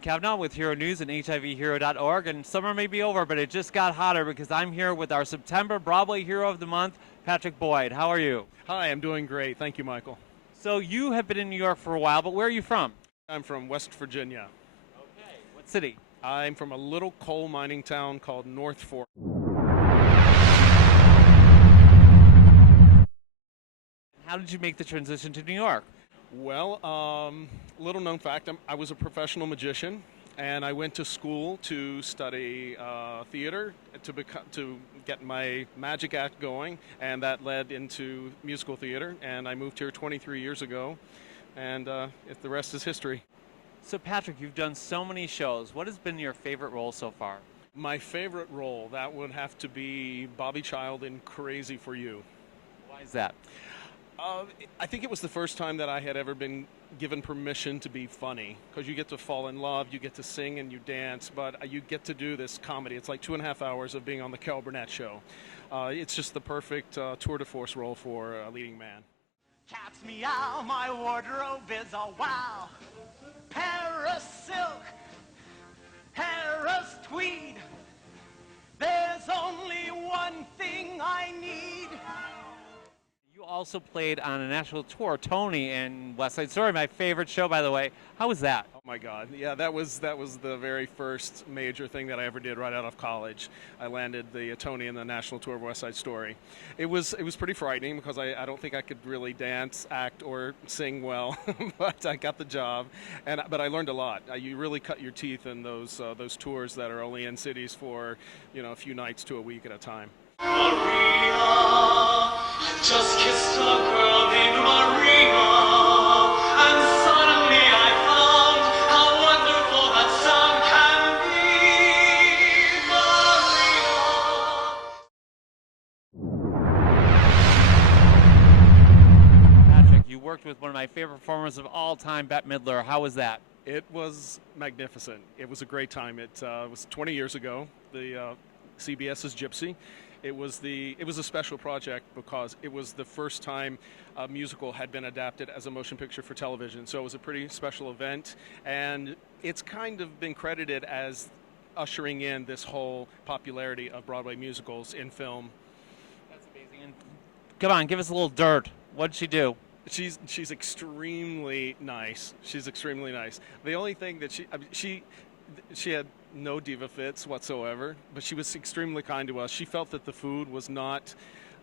Mike Kavanaugh with Hero News and HIVHero.org. And summer may be over, but it just got hotter because I'm here with our September Broadway Hero of the Month, Patrick Boyd. How are you? Hi, I'm doing great. Thank you, Michael. So you have been in New York for a while, but where are you from? I'm from West Virginia. Okay. What city? I'm from a little coal mining town called North Fork. How did you make the transition to New York? Well, little known fact, I was a professional magician, and I went to school to study theater to get my magic act going, and that led into musical theater, and I moved here 23 years ago, and the rest is history. So Patrick, you've done so many shows. What has been your favorite role so far? My favorite role, that would have to be Bobby Child in Crazy for You. Why is that? I think it was the first time that I had ever been given permission to be funny, because you get to fall in love, you get to sing and you dance, but you get to do this comedy. It's like 2.5 hours of being on the Carol Burnett show. It's just the perfect tour de force role for a leading man. Cat's meow, my wardrobe is a wow. Paris silk, Paris tweed. There's only one thing I need. You also played on a national tour, Tony and West Side Story, my favorite show, by the way. How was that? Oh my God! Yeah, that was the very first major thing that I ever did right out of college. I landed the Tony and the national tour of West Side Story. It was pretty frightening because I don't think I could really dance, act, or sing well, but I got the job. But I learned a lot. You really cut your teeth in those tours that are only in cities for a few nights to a week at a time. Maria, I just kissed a girl named Maria, and suddenly I found how wonderful that sound can be, Maria. Patrick, you worked with one of my favorite performers of all time, Bette Midler. How was that? It was magnificent. It was a great time. It was 20 years ago. The CBS's Gypsy. It was a special project because it was the first time a musical had been adapted as a motion picture for television. So it was a pretty special event, and it's kind of been credited as ushering in this whole popularity of Broadway musicals in film. That's amazing. And come on, give us a little dirt. What did she do? She's extremely nice. She's extremely nice. The only thing that she had no diva fits whatsoever, but she was extremely kind to us. She felt that the food was not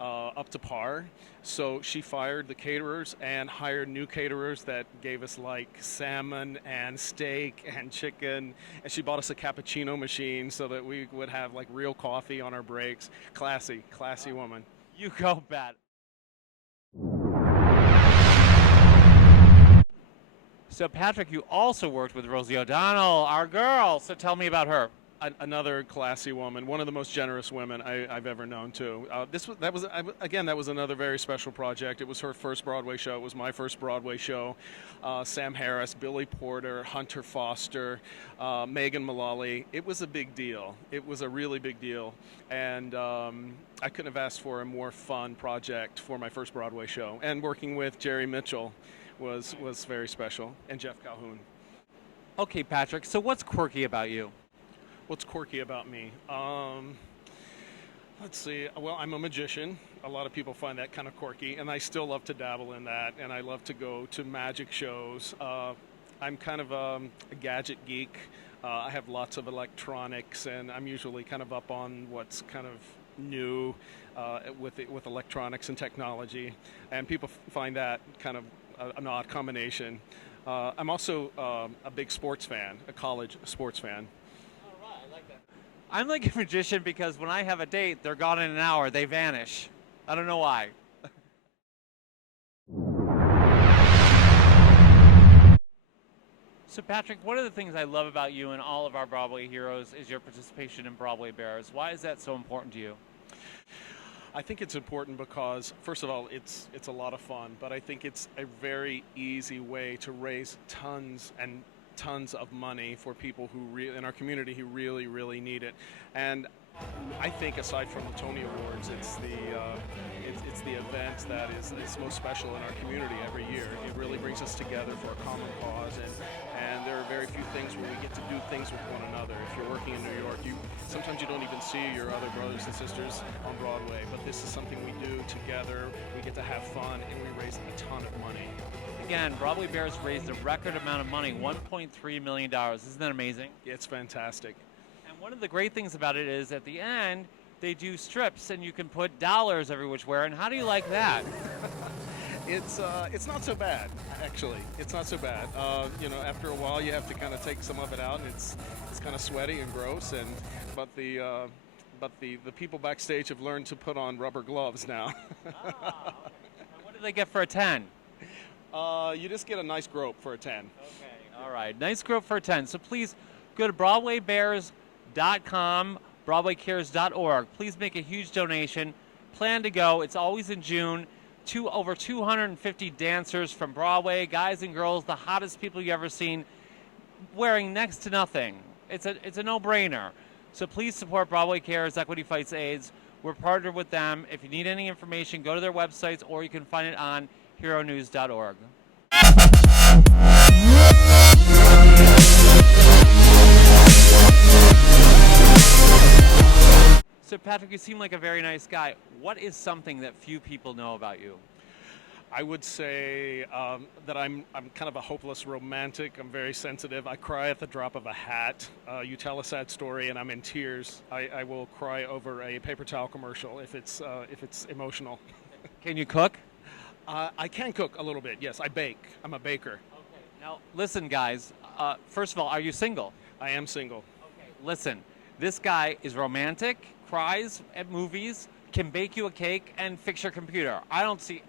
up to par, so she fired the caterers and hired new caterers that gave us like salmon and steak and chicken, and she bought us a cappuccino machine so that we would have like real coffee on our breaks. Classy woman. You go, Bette. So, Patrick, you also worked with Rosie O'Donnell, our girl. So tell me about her. Another classy woman, one of the most generous women I've ever known, too. That was another very special project. It was her first Broadway show. It was my first Broadway show. Sam Harris, Billy Porter, Hunter Foster, Megan Mullally. It was a big deal. It was a really big deal. And I couldn't have asked for a more fun project for my first Broadway show. And working with Jerry Mitchell was very special, and Jeff Calhoun. Okay, Patrick, so what's quirky about you? What's quirky about me? Let's see. Well, I'm a magician. A lot of people find that kind of quirky, and I still love to dabble in that, and I love to go to magic shows. I'm kind of a gadget geek. I have lots of electronics, and I'm usually kind of up on what's kind of new with electronics and technology, and people find that kind of an odd combination. I'm also a big sports fan, a college sports fan. All right, I like that. I'm like a magician because when I have a date, they're gone in an hour. They vanish. I don't know why. So, Patrick, one of the things I love about you and all of our Broadway heroes is your participation in Broadway Bears. Why is that so important to you? I think it's important because, first of all, it's a lot of fun, but I think it's a very easy way to raise tons and tons of money for people who in our community who really, really need it. And I think aside from the Tony Awards, it's the event that is most special in our community every year. It really brings us together for a common cause, and there are very few things where we get to do things with one another. If you're working in New York, sometimes you don't even see your other brothers and sisters on Broadway, but this is something we do together. We get to have fun, and we raise a ton of money. Again, Broadway Bears raised a record amount of money, $1.3 million. Isn't that amazing? It's fantastic. And one of the great things about it is at the end, they do strips and you can put dollars every which way. And how do you like that? It's not so bad, actually. It's not so bad. After a while, you have to kind of take some of it out, and it's kind of sweaty and gross. But the people backstage have learned to put on rubber gloves now. Okay. And what do they get for a 10? You just get a nice grope for a 10. Okay, all right. Nice grope for a 10. So please go to BroadwayBears.com, BroadwayCares.org. Please make a huge donation. Plan to go. It's always in June. Over 250 dancers from Broadway, guys and girls, the hottest people you've ever seen, wearing next to nothing. It's a no-brainer. So please support Broadway Cares, Equity Fights AIDS. We're partnered with them. If you need any information, go to their websites, or you can find it on HERONEWS.org. So Patrick, you seem like a very nice guy. What is something that few people know about you? I would say that I'm kind of a hopeless romantic. I'm very sensitive. I cry at the drop of a hat. You tell a sad story and I'm in tears. I will cry over a paper towel commercial if it's emotional. Can you cook? I can cook a little bit, yes. I bake. I'm a baker. Okay. Now, listen, guys. First of all, are you single? I am single. Okay. Listen, this guy is romantic, cries at movies, can bake you a cake, and fix your computer. I don't see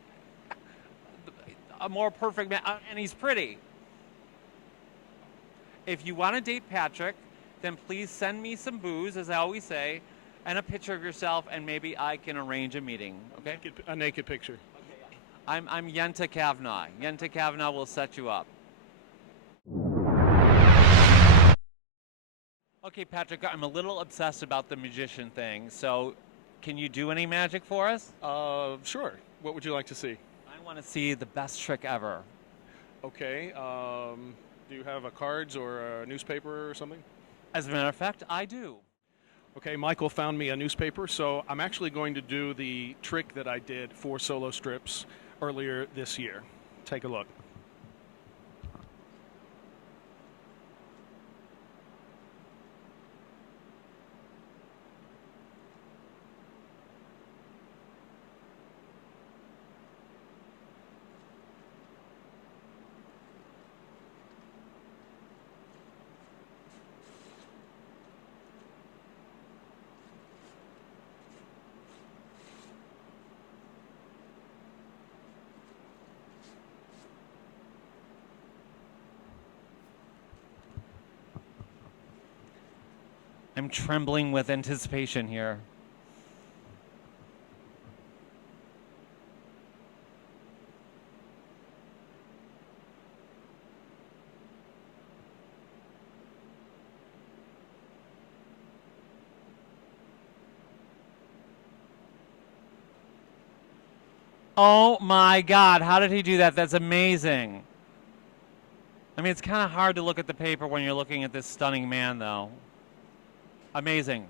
a more perfect man, and he's pretty. If you want to date Patrick, then please send me some booze, as I always say, and a picture of yourself, and maybe I can arrange a meeting, okay? A naked picture. I'm Yenta Kavanaugh. Yenta Kavanaugh will set you up. Okay, Patrick, I'm a little obsessed about the magician thing, so can you do any magic for us? Sure. What would you like to see? I want to see the best trick ever. Okay. Do you have a cards or a newspaper or something? As a matter of fact, I do. Okay, Michael found me a newspaper, so I'm actually going to do the trick that I did for solo strips earlier this year. Take a look. I'm trembling with anticipation here. Oh my God, how did he do that? That's amazing. I mean, it's kind of hard to look at the paper when you're looking at this stunning man, though. Amazing.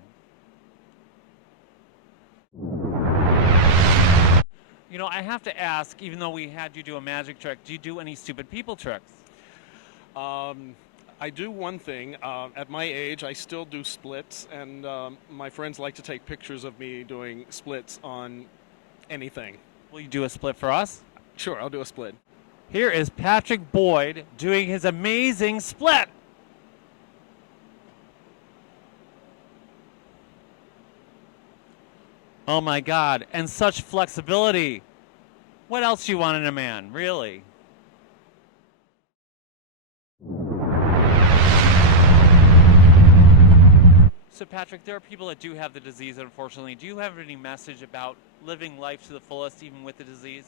You know, I have to ask, even though we had you do a magic trick, do you do any stupid people tricks? I do one thing. At my age, I still do splits, and my friends like to take pictures of me doing splits on anything. Will you do a split for us? Sure, I'll do a split. Here is Patrick Boyd doing his amazing split. Oh my God, and such flexibility. What else do you want in a man, really? So Patrick, there are people that do have the disease, unfortunately. Do you have any message about living life to the fullest, even with the disease?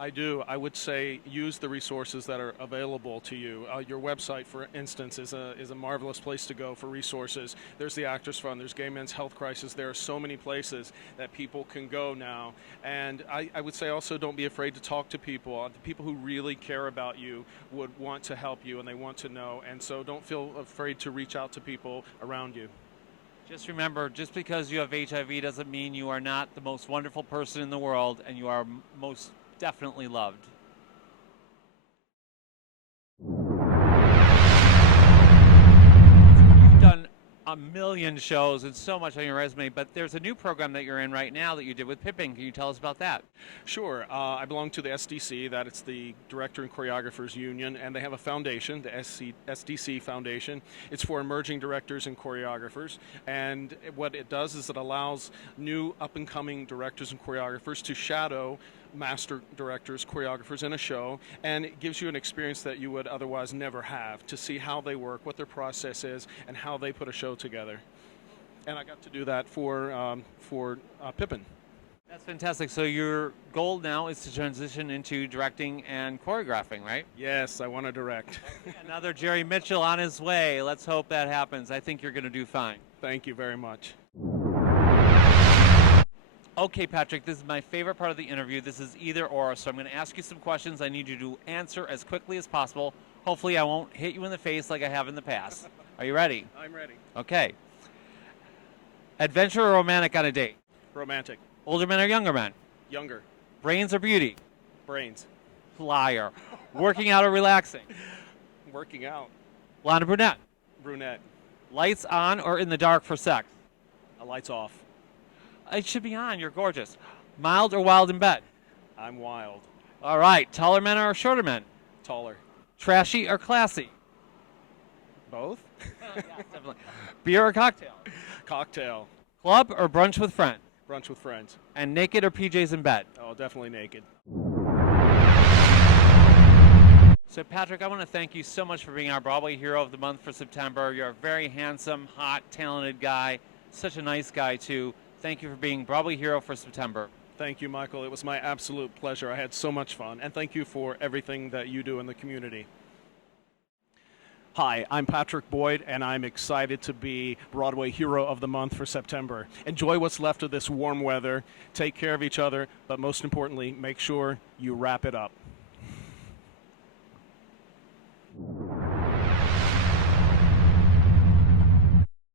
I do. I would say use the resources that are available to you. Your website, for instance, is a marvelous place to go for resources. There's the Actors Fund. There's Gay Men's Health Crisis. There are so many places that people can go now. And I would say also don't be afraid to talk to people. The people who really care about you would want to help you and they want to know. And so don't feel afraid to reach out to people around you. Just remember, just because you have HIV doesn't mean you are not the most wonderful person in the world, and you are most definitely loved. You've done a million shows and so much on your resume, but there's a new program that you're in right now that you did with Pippin. Can you tell us about that? Sure. I belong to the SDC, that it's the Director and Choreographers Union, and they have a foundation, the SDC Foundation. It's for emerging directors and choreographers, and what it does is it allows new up-and-coming directors and choreographers to shadow master directors, choreographers in a show, and it gives you an experience that you would otherwise never have, to see how they work, what their process is, and how they put a show together. And I got to do that for Pippin. That's fantastic. So your goal now is to transition into directing and choreographing, right? Yes, I want to direct. Another Jerry Mitchell on his way. Let's hope that happens. I think you're going to do fine. Thank you very much. Okay, Patrick, this is my favorite part of the interview. This is either or, so I'm going to ask you some questions. I need you to answer as quickly as possible. Hopefully I won't hit you in the face like I have in the past. Are you ready? I'm ready. Okay. Adventure or romantic on a date? Romantic. Older men or younger men? Younger. Brains or beauty? Brains. Liar. Working out or relaxing? Working out. Blonde or brunette? Brunette. Lights on or in the dark for sex? Lights off. It should be on. You're gorgeous. Mild or wild in bed? I'm wild. All right. Taller men or shorter men? Taller. Trashy or classy? Both? Yes, definitely. Beer or cocktail? Cocktail. Club or brunch with friends? Brunch with friends. And naked or PJs in bed? Oh, definitely naked. So, Patrick, I want to thank you so much for being our Broadway Hero of the Month for September. You're a very handsome, hot, talented guy. Such a nice guy, too. Thank you for being Broadway Hero for September. Thank you, Michael. It was my absolute pleasure. I had so much fun. And thank you for everything that you do in the community. Hi, I'm Patrick Boyd, and I'm excited to be Broadway Hero of the Month for September. Enjoy what's left of this warm weather. Take care of each other, but most importantly, make sure you wrap it up.